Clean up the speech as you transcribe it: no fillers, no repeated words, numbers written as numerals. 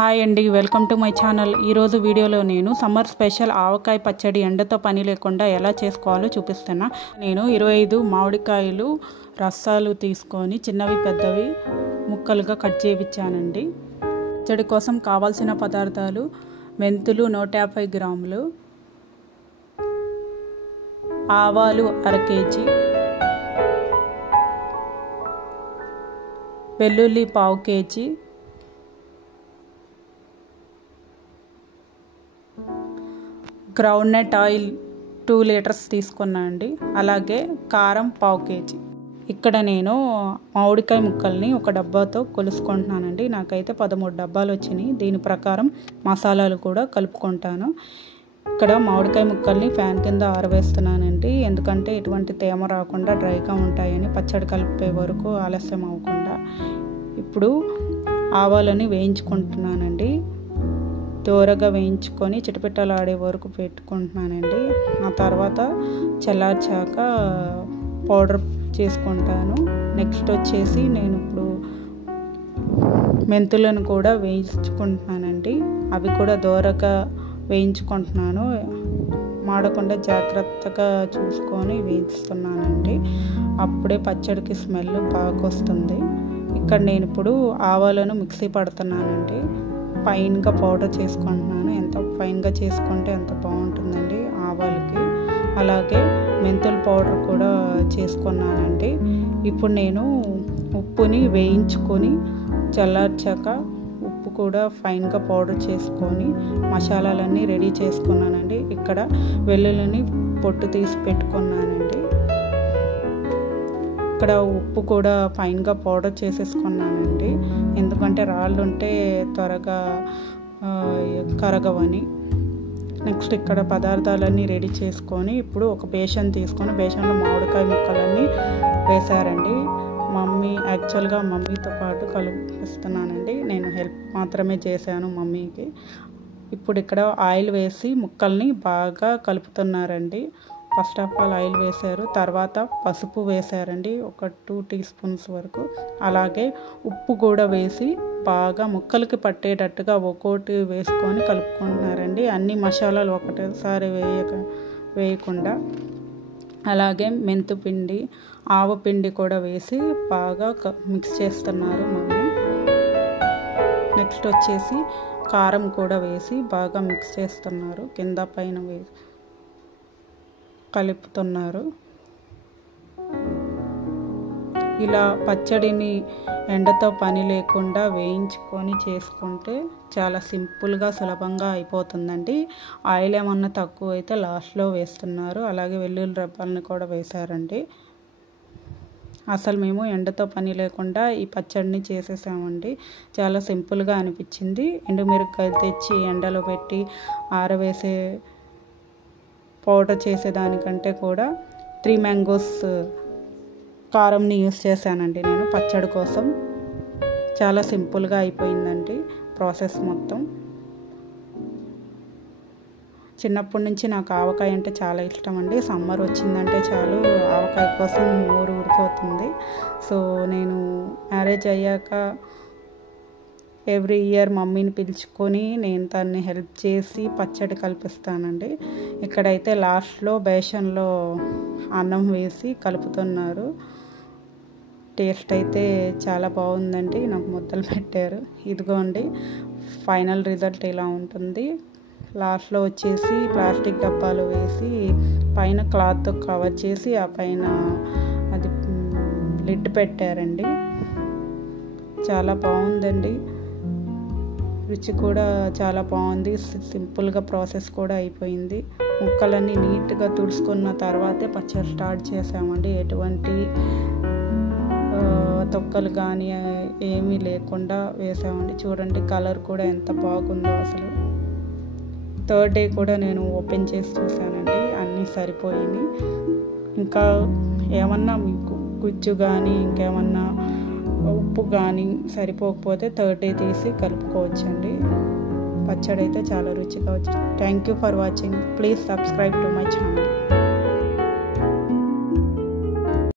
Hi అండి, welcome to my channel. ఈరోజు వీడియోలో నేను సమ్మర్ స్పెషల్ ఆవకాయ పచ్చడి ఎండతో పని లేకుండా ఎలా చేసుకోవాలో చూపిస్తున్నా. నేను 25 మామిడికాయలు రసాలు తీసుకొని చిన్నవి పెద్దవి ముక్కలుగా కట్ చేయించానండి. పచ్చడి కోసం కావాల్సిన పదార్థాలు: మెంతులు 150 గ్రాములు, ఆవాలు 1/2 కేజీ, వెల్లుల్లి 1/2 కేజీ, గ్రౌండ్నట్ ఆయిల్ 2 లీటర్స్ తీసుకున్నా అండి. అలాగే కారం 1/2 కేజీ. ఇక్కడ నేను మామిడికాయ ముక్కల్ని ఒక డబ్బాతో కొలుసుకుంటున్నానండి. నాకైతే 13 డబ్బాలు వచ్చినాయి. దీని ప్రకారం మసాలాలు కూడా కలుపుకుంటాను. ఇక్కడ మామిడికాయ ముక్కల్ని ఫ్యాన్ కింద ఆరవేస్తున్నానండి, ఎందుకంటే ఎటువంటి తేమ రాకుండా డ్రైగా ఉంటాయని, పచ్చడి కలిపే వరకు ఆలస్యం అవ్వకుండా. ఇప్పుడు ఆవాలని వేయించుకుంటున్నానండి. దూరగా వేయించుకొని చిటపిట్టలు ఆడే వరకు పెట్టుకుంటున్నానండి. ఆ తర్వాత చల్లార్చాక పౌడర్ చేసుకుంటాను. నెక్స్ట్ వచ్చేసి నేను ఇప్పుడు మెంతులను కూడా వేయించుకుంటున్నానండి. అవి కూడా దూరగా వేయించుకుంటున్నాను. మాడకుండా జాగ్రత్తగా చూసుకొని వేయిస్తున్నానండి. అప్పుడే పచ్చడికి స్మెల్ బాగా వస్తుంది. ఇక్కడ నేను ఇప్పుడు ఆవాలను మిక్సీ పడుతున్నానండి. ఫైన్గా పౌడర్ చేసుకుంటున్నాను. ఎంత ఫైన్గా చేసుకుంటే అంత బాగుంటుందండి ఆవాలకి. అలాగే మెంతుల పౌడర్ కూడా చేసుకున్నానండి. ఇప్పుడు నేను ఉప్పుని వేయించుకొని చల్లార్చాక ఉప్పు కూడా ఫైన్గా పౌడర్ చేసుకొని మసాలాలన్నీ రెడీ చేసుకున్నానండి. ఇక్కడ వెల్లుల్లిని పొట్టు తీసి పెట్టుకున్నానండి. ఇక్కడ ఉప్పు కూడా ఫైన్గా పౌడర్ చేసేసుకున్నానండి, ఎందుకంటే రాళ్ళు ఉంటే త్వరగా కరగవని. నెక్స్ట్ ఇక్కడ పదార్థాలన్నీ రెడీ చేసుకొని ఇప్పుడు ఒక బేషన్ తీసుకొని బేషన్లో మామిడికాయ ముక్కలన్నీ వేశారండి. యాక్చువల్గా మమ్మీతో పాటు కలిపిస్తున్నానండి. నేను హెల్ప్ మాత్రమే చేశాను మమ్మీకి. ఇప్పుడు ఇక్కడ ఆయిల్ వేసి ముక్కల్ని బాగా కలుపుతున్నారండి. ఫస్ట్ ఆఫ్ ఆల్ ఆయిల్ వేశారు, తర్వాత పసుపు వేశారండి, ఒక 2 టీ స్పూన్స్ వరకు. అలాగే ఉప్పు కూడా వేసి బాగా ముక్కలకి పట్టేటట్టుగా ఒక్కోటి వేసుకొని కలుపుకుంటున్నారండి. అన్ని మసాలాలు ఒకటేసారి వేయకుండా. అలాగే మెంతు పిండి, ఆవ పిండి కూడా వేసి బాగా మిక్స్ చేస్తున్నారు మమ్మీ. నెక్స్ట్ వచ్చేసి కారం కూడా వేసి బాగా మిక్స్ చేస్తున్నారు. కింద పైన వేసి కలుపుతున్నారు. ఇలా పచ్చడిని ఎండతో పని లేకుండా వేయించుకొని చేసుకుంటే చాలా సింపుల్గా సులభంగా అయిపోతుందండి. ఆయిల్ ఏమన్నా తక్కువ అయితే లాస్ట్లో వేస్తున్నారు. అలాగే వెల్లుల్లి రెబ్బలను కూడా వేశారండి. అసలు మేము ఎండతో పని లేకుండా ఈ పచ్చడిని చేసేసామండి. చాలా సింపుల్గా అనిపించింది. ఎండుమిరపకాయలు తెచ్చి ఎండలో పెట్టి ఆరవేసే పౌడర్ చేసేదానికంటే కూడా 3 మ్యాంగోస్ కారంని యూస్ చేశానండి నేను పచ్చడి కోసం. చాలా సింపుల్గా అయిపోయిందండి ప్రాసెస్ మొత్తం. చిన్నప్పటి నుంచి నాకు ఆవకాయ అంటే చాలా ఇష్టం అండి. సమ్మర్ వచ్చిందంటే చాలు ఆవకాయ కోసం నోరు ఊరిపోతుంది. సో నేను మ్యారేజ్ అయ్యాక ఎవ్రీ ఇయర్ మమ్మీని పిలుచుకొని నేను తనని హెల్ప్ చేసి పచ్చడి కల్పిస్తానండి. ఇక్కడైతే లాస్ట్లో బేషన్లో అన్నం వేసి కలుపుతున్నారు. టేస్ట్ అయితే చాలా బాగుందండి. నాకు ముద్దలు పెట్టారు. ఇదిగోండి ఫైనల్ రిజల్ట్ ఇలా ఉంటుంది. లాస్ట్లో వచ్చేసి ప్లాస్టిక్ డబ్బాలు వేసి పైన క్లాత్తో కవర్ చేసి ఆ పైన అది లిడ్ పెట్టారండి. చాలా బాగుందండి. రుచి కూడా చాలా బాగుంది. సింపుల్గా ప్రాసెస్ కూడా అయిపోయింది. ముక్కలన్నీ నీట్గా తుడుచుకున్న తర్వాతే పచ్చడి స్టార్ట్ చేసామండి. ఎటువంటి తొక్కలు కానీ ఏమీ లేకుండా వేసామండి. చూడండి కలర్ కూడా ఎంత బాగుందో అసలు. 3rd డే కూడా నేను ఓపెన్ చేసి చూసానండి, అన్నీ సరిపోయినాయి. ఇంకా ఏమన్నా మీకు గుజ్జు కానీ ఇంకేమన్నా ఉప్పు కానీ సరిపోకపోతే 3rd డే తీసి కలుపుకోవచ్చండి. పచ్చడి అయితే చాలా రుచిగా వచ్చింది. Thank you for watching. Please subscribe to my channel.